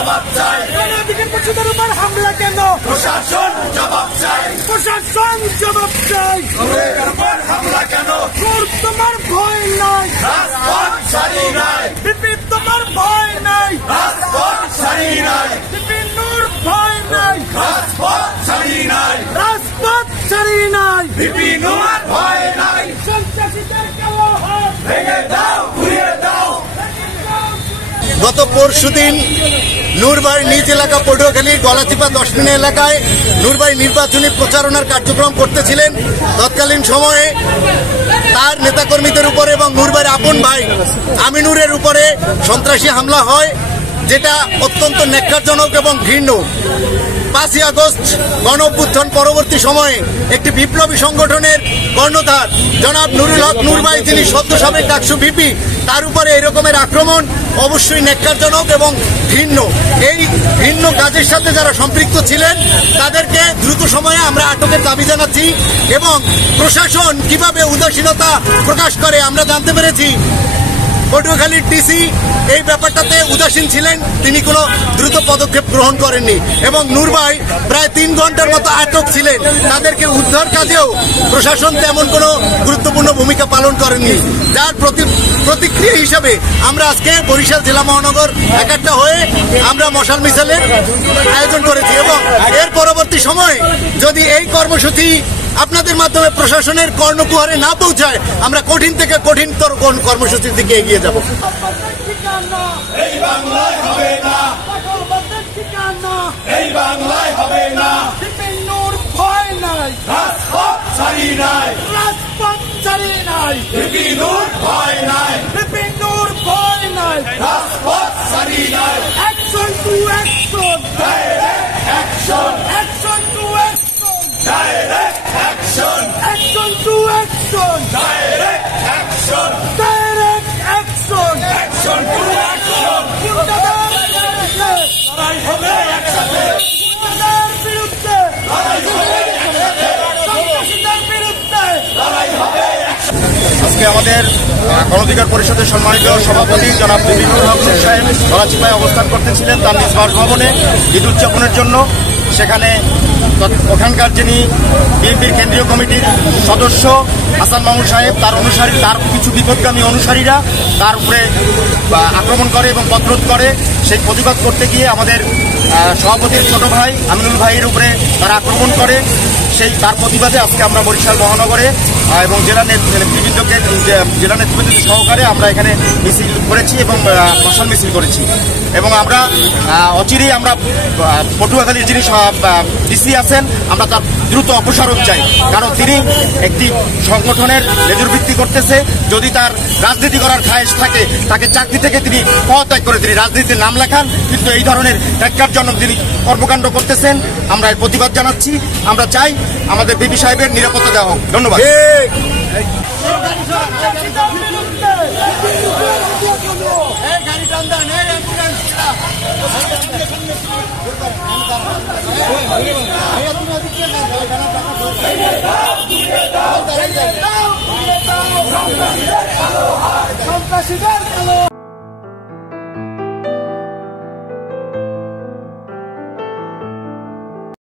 জবাব চাই। অধিকার পরিষদের উপর হামলা কেন? প্রশাসন জবাব চাই। প্রশাসন জবাব চাই। উপর হামলা কেন? তোমার ভয় নাই, রাজপথ ছাড়ি নাই। বিপিন তোমার ভয় নাই, রাজপথ ছাড়ি নাই। বিপিন নূর ভয় নাই, রাজপথ ছাড়ি নাই। রাজপথ ছাড়ি নাই। বিপিন নূর ভয় নাই। সন্ত্রাসীদের কালো হাত ভেঙে দাও, ঘুরিয়ে দাও। গত পরশুদিন নূরবাড়ি নিজ এলাকা পটুয়াখালী গলাচিপা 10 মিনিট এলাকায় নূরবাড়ি নির্বাচনী প্রচারণার কার্যক্রম করতেছিলেন। তৎকালীন সময়ে তার নেতাকর্মীদের উপরে এবং নূরবাড়ি আপন ভাই আমিনুরের উপরে সন্ত্রাসী হামলা হয়, যেটা অত্যন্ত ন্যাক্কারজনক এবং ঘৃণ্য। 5ই আগস্ট গণ অভ্যুত্থান পরবর্তী সময়ে একটি বিপ্লবী সংগঠনের কর্ণধার জনাব নুরুল হক নূর ভাই, যিনি সদ্য সাবেক ডাকসু ভিপি, তার উপরে এই রকমের আক্রমণ অবশ্যই ন্যাক্কারজনক এবং ঘৃণ্য। এই ঘৃণ্য কাজের সাথে যারা সম্পৃক্ত ছিলেন তাদেরকে দ্রুত সময়ে আমরা আটকের দাবি জানাচ্ছি। এবং প্রশাসন কিভাবে উদাসীনতা প্রকাশ করে আমরা জানতে পেরেছি। পটুয়াখালীর ডিসি এই ব্যাপারটাতে উদাসীন ছিলেন, তিনি কোনো দ্রুত পদক্ষেপ গ্রহণ করেননি এবং নূর ভাই প্রায় 3 ঘন্টার মতো আটক ছিলেন। তাদেরকে উদ্ধার কাজেও প্রশাসন তেমন কোনো গুরুত্বপূর্ণ ভূমিকা পালন করেননি, যার প্রতিক্রিয়া হিসাবে আমরা আজকে বরিশাল জেলা মহানগর একাট্টা হয়ে আমরা মশাল মিছিলের আয়োজন করেছি। এবং এর পরবর্তী সময়ে যদি এই কর্মসূচি আপনাদের মাধ্যমে প্রশাসনের কর্ণকুহরে না পৌঁছায়, আমরা কঠিন থেকে কঠিনতর কর্মসূচির দিকে এগিয়ে যাব। এই বাংলায় হবে না, এই বাংলায় হবে না। বিপিন নূর ভয় নাই, রাজপথ ছাড়ি নাই। রাজপথ ছাড়ি নাই। বিপিন নূর ভয় নাই। বিপিন নূর ভয় নাই। রাজপথ ছাড়ি নাই। Action to action, direct action, action to action, direct action, action to action, direct action, direct action, action to action. গুন্ডাদের বিরুদ্ধে, লড়াই হবে একসাথে, গুন্ডাদের বিরুদ্ধে, লড়াই হবে একসাথে, সন্ত্রাসীদের বিরুদ্ধে, লড়াই হবে একসাথে। আজকে আমাদের গণ অধিকার পরিষদের সম্মানিত সভাপতি জনাব বিপিনুর হক সাহেব গলাচিপায় অবস্থান করতেছিলেন তার নিজ বাসভবনে ঈদ উদযাপনের জন্য। সেখানে ওখানকার যিনি বিএনপির কেন্দ্রীয় কমিটির সদস্য হাসান মামুন সাহেব, তার অনুসারী, তার কিছু বিপদগামী অনুসারীরা তার উপরে আক্রমণ করে এবং পথরোধ করে। সেই প্রতিবাদ করতে গিয়ে আমাদের সভাপতির ছোট ভাই আমিনুল ভাইয়ের উপরে তারা আক্রমণ করে। তার প্রতিবাদে আজকে আমরা বরিশাল মহানগরে এবং জেলা নেতৃবৃন্দকে জেলা নেতৃবৃন্দ সহকারে আমরা এখানে মিছিল করেছি এবং মশাল মিছিল করেছি। এবং আমরা অচিরেই আমরা পটুয়াখালীর যিনি ডিসি আছেন আমরা তার দ্রুত অপসারণ চাই, কারণ তিনি একটি সংগঠনের লেজুরবৃত্তি করতেছে। যদি তার রাজনীতি করার খায়েশ থাকে, তাকে চাকরি থেকে তিনি পদত্যাগ করে তিনি রাজনীতির নাম লেখান, কিন্তু এই ধরনের ন্যাক্কারজনক তিনি কর্মকাণ্ড করতেছেন। আমরা এর প্রতিবাদ জানাচ্ছি। আমরা চাই আমাদের বিপি সাহেবের নিরাপত্তা দেওয়া হোক। ধন্যবাদ। সন্ত্রাসীদের কালো